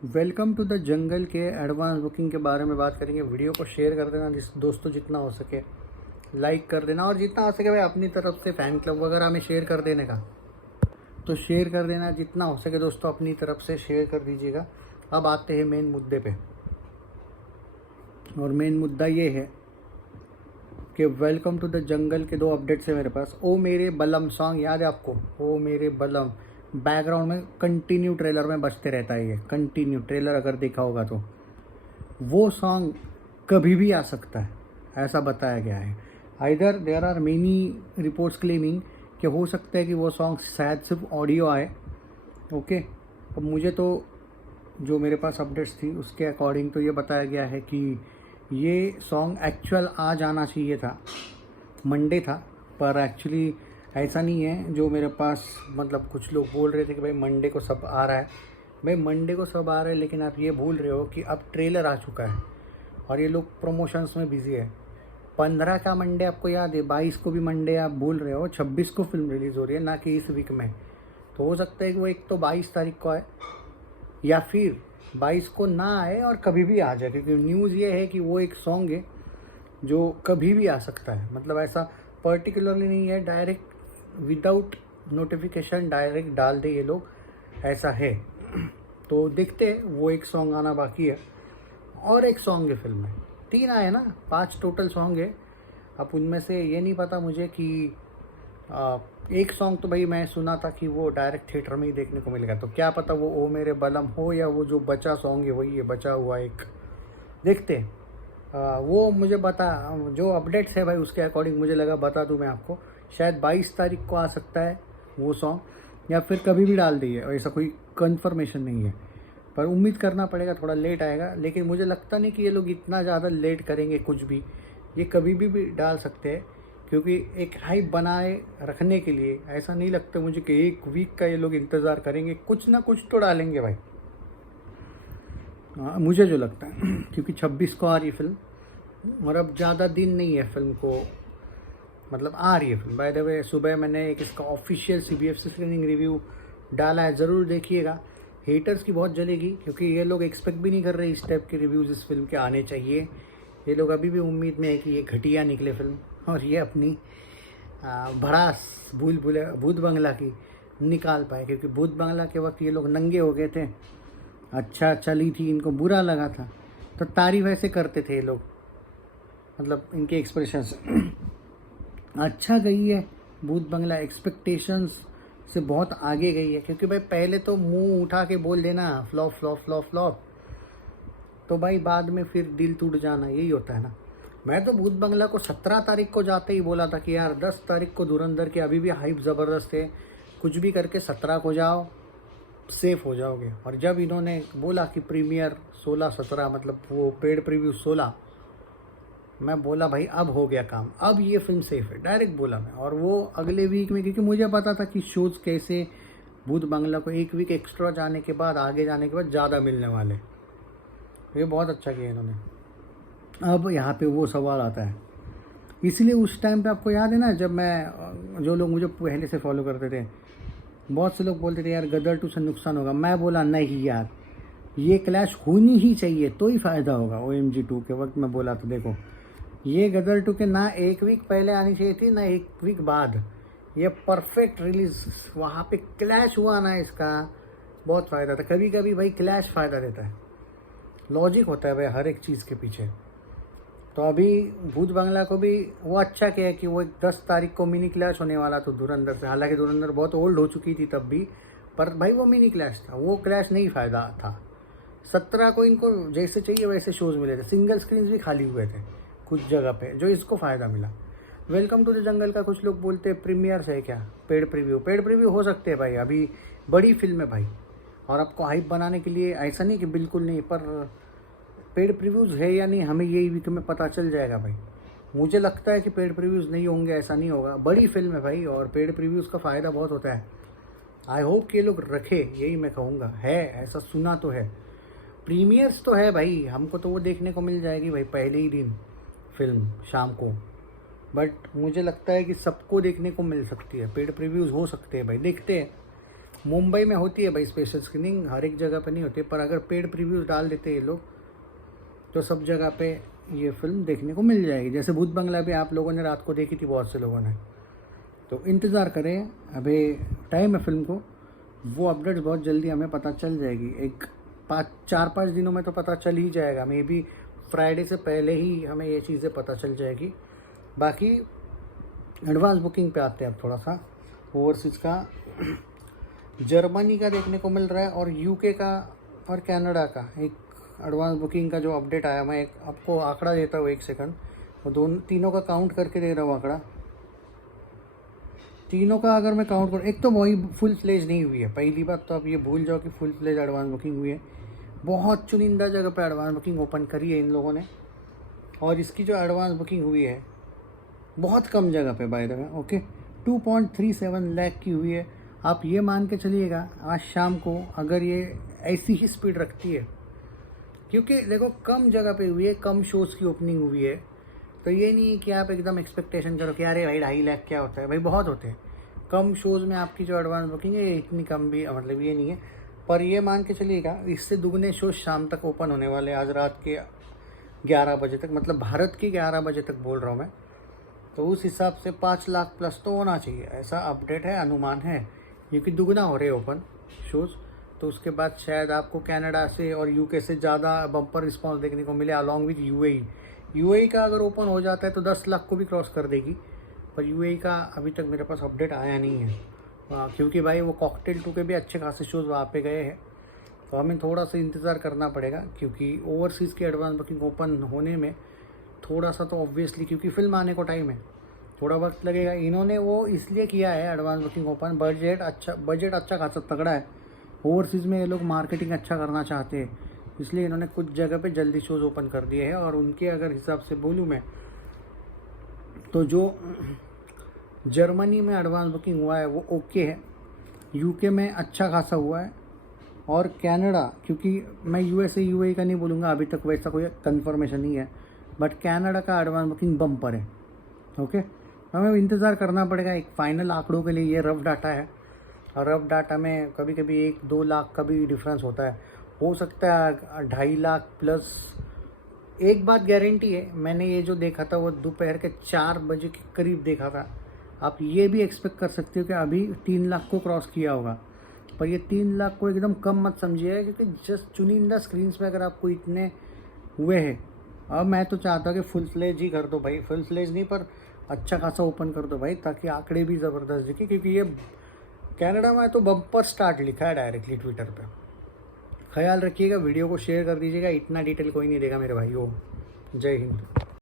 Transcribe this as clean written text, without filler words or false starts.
Welcome to the jungle के advance booking के बारे में बात करेंगे। वीडियो को शेयर कर देना दोस्तों जितना हो सके, लाइक कर देना और जितना हो सके भाई अपनी तरफ से फ़ैन क्लब वगैरह में शेयर कर देने का तो शेयर कर देना, जितना हो सके दोस्तों अपनी तरफ से शेयर कर दीजिएगा। अब आते हैं मेन मुद्दे पे, और मेन मुद्दा ये है कि वेलकम टू द जंगल के 2 अपडेट्स है मेरे पास। ओ मेरे बलम सॉन्ग याद है आपको? ओ मेरे बलम बैकग्राउंड में कंटिन्यू ट्रेलर में बजते रहता है, ये कंटिन्यू ट्रेलर अगर देखा होगा तो वो सॉन्ग कभी भी आ सकता है, ऐसा बताया गया है। Either there are many reports claiming कि हो सकता है कि वो सॉन्ग शायद सिर्फ ऑडियो आए। ओके, अब मुझे तो जो मेरे पास अपडेट्स थी उसके अकॉर्डिंग तो ये बताया गया है कि ये सॉन्ग एक्चुअल आज आना चाहिए था, मंडे था, पर एक्चुअली ऐसा नहीं है। जो मेरे पास मतलब कुछ लोग बोल रहे थे कि भाई मंडे को सब आ रहा है। भाई मंडे को सब आ रहा है, लेकिन आप ये भूल रहे हो कि अब ट्रेलर आ चुका है और ये लोग प्रमोशंस में बिजी है। 15 का मंडे आपको याद है, 22 को भी मंडे आप भूल रहे हो, 26 को फिल्म रिलीज़ हो रही है, ना कि इस वीक में। तो हो सकता है कि वो एक तो 22 तारीख को आए या फिर 22 को ना आए और कभी भी आ जाए, क्योंकि न्यूज़ ये है कि वो एक सॉन्ग है जो कभी भी आ सकता है। मतलब ऐसा पर्टिकुलरली नहीं है, डायरेक्ट विदाउट नोटिफिकेशन डायरेक्ट डाल दे ये लोग, ऐसा है। तो देखते हैं, वो एक सॉन्ग आना बाकी है और एक सॉन्ग है फिल्म में। 3 आए ना, 5 टोटल सॉन्ग है। अब उनमें से ये नहीं पता मुझे कि एक सॉन्ग तो भाई मैं सुना था कि वो डायरेक्ट थिएटर में ही देखने को मिलेगा, तो क्या पता वो ओ मेरे बलम हो या वो जो बचा सॉन्ग है वही है, बचा हुआ एक। देखते हैं। वो मुझे बता, जो अपडेट्स है भाई उसके अकॉर्डिंग मुझे लगा बता दूं मैं आपको। शायद 22 तारीख को आ सकता है वो सॉन्ग, या फिर कभी भी डाल दिए, ऐसा कोई कंफर्मेशन नहीं है, पर उम्मीद करना पड़ेगा, थोड़ा लेट आएगा। लेकिन मुझे लगता नहीं कि ये लोग इतना ज़्यादा लेट करेंगे कुछ भी, ये कभी भी डाल सकते हैं, क्योंकि एक हाइप बनाए रखने के लिए ऐसा नहीं लगता मुझे कि 1 वीक का ये लोग इंतज़ार करेंगे। कुछ ना कुछ तो डालेंगे भाई, मुझे जो लगता है क्योंकि 26 को आ रही फिल्म और अब ज़्यादा दिन नहीं है फिल्म को, मतलब आ रही है फिल्म। बाय द वे सुबह मैंने एक इसका ऑफिशियल CBFC स्क्रीनिंग रिव्यू डाला है, ज़रूर देखिएगा। हेटर्स की बहुत जलेगी, क्योंकि ये लोग एक्सपेक्ट भी नहीं कर रहे इस टाइप के रिव्यूज़ इस फिल्म के आने चाहिए। ये लोग अभी भी उम्मीद में है कि ये घटिया निकले फिल्म और ये अपनी भड़ास भूत बंगला की निकाल पाए, क्योंकि भूत बंगला के वक्त ये लोग नंगे हो गए थे, अच्छा चली थी, इनको बुरा लगा था, तो तारीफ ऐसे करते थे ये लोग, मतलब इनके एक्सप्रेशंस अच्छा गई है। भूत बंगला एक्सपेक्टेशंस से बहुत आगे गई है, क्योंकि भाई पहले तो मुंह उठा के बोल देना फ्लॉप फ्लॉप फ्लॉप फ्लॉप, तो भाई बाद में फिर दिल टूट जाना, यही होता है ना। मैं तो भूत बंगला को 17 तारीख को जाते ही बोला था कि यार 10 तारीख को धुरंधर की अभी भी हाइप ज़बरदस्त है, कुछ भी करके 17 को जाओ, सेफ हो जाओगे। और जब इन्होंने बोला कि प्रीमियर 16-17, मतलब वो पेड प्रीव्यू 16, मैं बोला भाई अब हो गया काम, अब ये फिल्म सेफ है, डायरेक्ट बोला मैं। और वो अगले वीक में, क्योंकि मुझे पता था कि शोज़ कैसे भूत बंगला को 1 वीक एक्स्ट्रा जाने के बाद, आगे जाने के बाद ज़्यादा मिलने वाले, ये बहुत अच्छा किया इन्होंने। अब यहाँ पे वो सवाल आता है, इसलिए उस टाइम पे आपको याद है ना, जब मैं, जो लोग मुझे पहले से फॉलो करते थे, बहुत से लोग बोलते थे यार गदर 2 से नुकसान होगा। मैं बोला नहीं यार, ये क्लैश होनी ही चाहिए तो ही फ़ायदा होगा। OMG 2 के वक्त मैं बोला था, देखो ये गदर 2 के ना 1 वीक पहले आनी चाहिए थी, ना 1 वीक बाद, ये परफेक्ट रिलीज वहाँ पे क्लैश हुआ ना, इसका बहुत फ़ायदा था। कभी कभी भाई क्लैश फ़ायदा देता है, लॉजिक होता है भाई हर एक चीज़ के पीछे। तो अभी भूत बंगला को भी वो अच्छा किया है कि वो 10 तारीख को मिनी क्लैश होने वाला था धुरंधर से। हालांकि धुरंधर बहुत ओल्ड हो चुकी थी तब भी, पर भाई वो मिनी क्लैश था, वो क्लैश नहीं फ़ायदा था। 17 को इनको जैसे चाहिए वैसे शोज़ मिले थे, सिंगल स्क्रीन भी खाली हुए थे कुछ जगह पे, जो इसको फ़ायदा मिला। वेलकम टू द जंगल का कुछ लोग बोलते हैं प्रीमियर्स है क्या, पेड प्रीव्यू हो सकते हैं भाई, अभी बड़ी फिल्म है भाई, और आपको हाइप बनाने के लिए ऐसा नहीं कि बिल्कुल नहीं, पर पेड प्रीव्यूज़ है या नहीं हमें यही वीक में पता चल जाएगा भाई। मुझे लगता है कि पेड प्रीव्यूज़ नहीं होंगे, ऐसा नहीं होगा, बड़ी फिल्म है भाई और पेड प्रीव्यूज़ का फ़ायदा बहुत होता है। आई होप कि ये लोग रखे, यही मैं कहूँगा, है ऐसा सुना तो है। प्रीमियर्स तो है भाई, हमको तो वो देखने को मिल जाएगी भाई पहले ही दिन फिल्म शाम को, बट मुझे लगता है कि सबको देखने को मिल सकती है, पेड प्रीव्यूज़ हो सकते हैं भाई, देखते हैं। मुंबई में होती है भाई स्पेशल स्क्रीनिंग, हर एक जगह पे नहीं होती, पर अगर पेड प्रीव्यूज डाल देते ये लोग तो सब जगह पे ये फिल्म देखने को मिल जाएगी। जैसे भूत बंगला भी आप लोगों ने रात को देखी थी, बहुत से लोगों ने, तो इंतज़ार करें, अभी टाइम है फिल्म को, वो अपडेट्स बहुत जल्दी हमें पता चल जाएगी। एक 4-5 दिनों में तो पता चल ही जाएगा, मे बी फ्राइडे से पहले ही हमें ये चीज़ें पता चल जाएगी। बाकी एडवांस बुकिंग पे आते हैं अब थोड़ा सा। ओवरसीज़ का जर्मनी का देखने को मिल रहा है और यूके का और कनाडा का एक एडवांस बुकिंग का जो अपडेट आया, मैं एक आपको आंकड़ा देता हूँ, 1 सेकंड, वो तीनों का काउंट करके दे रहा हूँ आंकड़ा। तीनों का अगर मैं काउंट करूँ, एक तो वही फुल फ्लेज नहीं हुई है, पहली बात तो आप ये भूल जाओ कि फुल फ्लेज एडवांस बुकिंग हुई है। बहुत चुनिंदा जगह पे एडवांस बुकिंग ओपन करी है इन लोगों ने, और इसकी जो एडवांस बुकिंग हुई है बहुत कम जगह पे by the way, okay, 2.37 lakh की हुई है। आप ये मान के चलिएगा आज शाम को अगर ये ऐसी ही स्पीड रखती है, क्योंकि देखो कम जगह पे हुई है, कम शोज़ की ओपनिंग हुई है, तो ये नहीं है कि आप एकदम एक्सपेक्टेशन करो कि अरे भाई 2.5 लाख क्या होता है, भाई बहुत होते हैं। कम शोज़ में आपकी जो एडवांस बुकिंग है इतनी कम भी मतलब ये नहीं है, पर ये मान के चलिएगा इससे दुगने शोज शाम तक ओपन होने वाले, आज रात के 11 बजे तक, मतलब भारत के 11 बजे तक बोल रहा हूँ मैं। तो उस हिसाब से 5 लाख प्लस तो होना चाहिए, ऐसा अपडेट है, अनुमान है, क्योंकि दुगना हो रहे ओपन शोज़। तो उसके बाद शायद आपको कनाडा से और यूके से ज़्यादा बम्पर रिस्पांस देखने को मिले, अलॉन्ग विद यूएई का अगर ओपन हो जाता है तो 10 लाख को भी क्रॉस कर देगी, पर यूएई का अभी तक मेरे पास अपडेट आया नहीं है। क्योंकि भाई वो कॉकटेल 2 के भी अच्छे खासे शोज़ वहाँ पे गए हैं, तो हमें थोड़ा सा इंतज़ार करना पड़ेगा, क्योंकि ओवरसीज़ की एडवांस बुकिंग ओपन होने में थोड़ा सा तो ऑब्वियसली, क्योंकि फिल्म आने को टाइम है, थोड़ा वक्त लगेगा। इन्होंने वो इसलिए किया है एडवांस बुकिंग ओपन, बजट अच्छा खासा तगड़ा है। ओवरसीज़ में ये लोग मार्केटिंग अच्छा करना चाहते हैं, इसलिए इन्होंने कुछ जगह पे जल्दी शोज़ ओपन कर दिए हैं। और उनके अगर हिसाब से बोलूँ मैं तो जो जर्मनी में एडवांस बुकिंग हुआ है वो ओके है, यूके में अच्छा खासा हुआ है, और कनाडा, क्योंकि मैं यूएसए यूएई का नहीं बोलूँगा, अभी तक वैसा कोई कंफर्मेशन नहीं है, बट कनाडा का एडवांस बुकिंग बम्पर है, ओके। हमें इंतज़ार करना पड़ेगा एक फाइनल आंकड़ों के लिए। ये रफ डाटा है, और रफ डाटा में कभी कभी 1-2 लाख का भी डिफरेंस होता है, हो सकता है 2.5 लाख प्लस। एक बात गारंटी है, मैंने ये जो देखा था वो दोपहर के 4 बजे के करीब देखा था, आप ये भी एक्सपेक्ट कर सकते हो कि अभी 3 लाख को क्रॉस किया होगा, पर ये 3 लाख को एकदम कम मत समझिए, क्योंकि जस्ट चुनिंदा स्क्रीन्स में अगर आपको इतने हुए हैं, अब मैं तो चाहता हूँ कि फुल फ्लेज ही कर दो भाई, फुल फ्लेज नहीं पर अच्छा खासा ओपन कर दो भाई, ताकि आंकड़े भी ज़बरदस्त दिखे, क्योंकि ये कनाडा में तो बम्पर स्टार्ट लिखा है डायरेक्टली ट्विटर पे। ख्याल रखिएगा, वीडियो को शेयर कर दीजिएगा, इतना डिटेल कोई नहीं देगा मेरे भाइयों। जय हिंद।